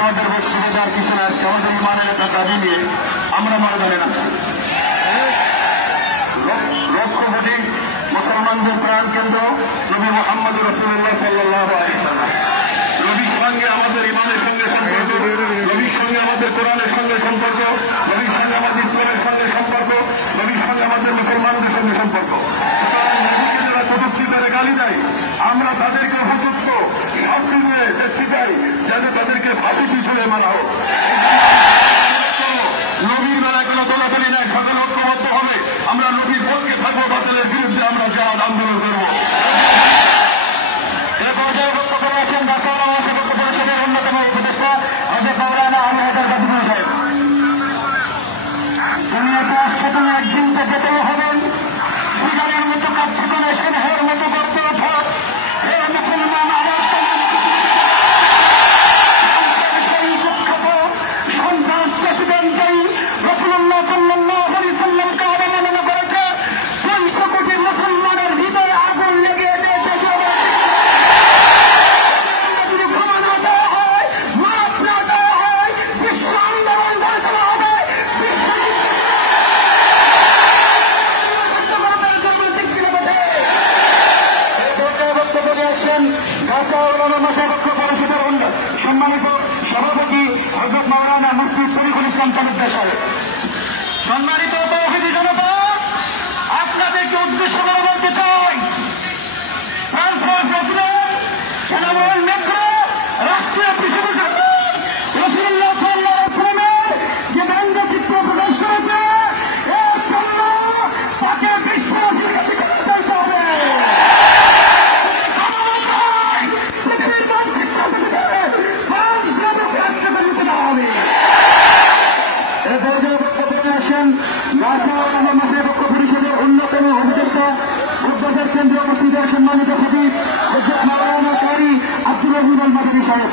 আমাদের বক্তব্য দেওয়ার কিছু না, আজকে আমাদের ইমানের একটা দাবি নিয়ে আমরা ময়দানে নামছি। লক্ষ কোটি মুসলমানদের প্রাণ কেন্দ্র নবী মুহাম্মদ রাসূলুল্লাহ সাল্লাল্লাহু আলাইহি ওয়াসাল্লাম। নবীর সঙ্গে আমাদের ইমানের সঙ্গে সম্পর্ক, নবীর সঙ্গে আমাদের কোরআনের সঙ্গে সম্পর্ক, নবীর সঙ্গে আমাদের ইসলামের সঙ্গে সম্পর্ক, নবীর সঙ্গে আমাদের মুসলমানদের সঙ্গে সম্পর্ক। নবীকে যারা কটূক্তি করে গালি দেয়, আমরা তাদেরকে উপযুক্ত শাস্তি দিয়ে দেখতে চাই, যেন তাদেরকে ফাঁসি পিছুড়ে মারা হোক। নবীর বেলায় কোনো দোলাদলি নাই, সকল ঐক্যবদ্ধ হবে। আমরা নবীর পক্ষে থাকবো, বাতিলের বিরুদ্ধে আমরা জাহাদ আন্দোলন করবো। এ পর্যায়ে বক্তব্য রাখছেন ঢাকা মহানগর পরিষদের অন্যতম উপদেষ্টা হযরত মাওলানা আহমদ গাজী সাহেব। দুনিয়াতে আসছে, তুমি একদিন তো যেতেও হবেন। সিগারের মতো কাছে করে সেনাহের মতো করতে ওঠো। হে মুসলমান, আমার সেই কুখ্যাত সন্ত্রাস প্রেসিডেন্ট যেই রাসূলুল্লাহ সাল্লাল্লাহু আলাইহি ওয়াসাল্লামকে অবমাননা করেছে, 200 কোটি মুসলমানের হৃদয়ে আগুন লেগে দিয়েছে। যদি ক্ষমা দেওয়া হয়, মাফ না দেওয়া হয়, বিশ্ব আন্দোলন গড়ে তোলা হবে। ঢাকা ওলামা মাশায়েখ পরিষদের সম্মানিত সভাপতি হযরত মাওলানা মুফতি তরিকুল ইসলাম তালুকদার সাহেব। সম্মানিত তৌহিদি জনতা, আপনাদেরকে উদ্দেশ্য করে বলতে চাই, ফ্রান্সের প্রেসিডেন্ট এমানুয়েল ম্যাক্রন রাষ্ট্রীয় পৃষ্ঠপোষক রাসূলুল্লাহ সাল্লাল্লাহু আলাইহি ওয়াসাল্লামের যে ব্যঙ্গচিত্র প্রকাশ করেছে, এর জন্য তাকে বিশ্বাসীর কাছে চাইতে হবে। পরিষদের অন্যতম উপদেষ্টা উদ্যোগের কেন্দ্রীয় মসজিদের সম্মানিত খতিব হযরত মাওলানা কারি আব্দুল রহিম আল মাদানী সাহেব।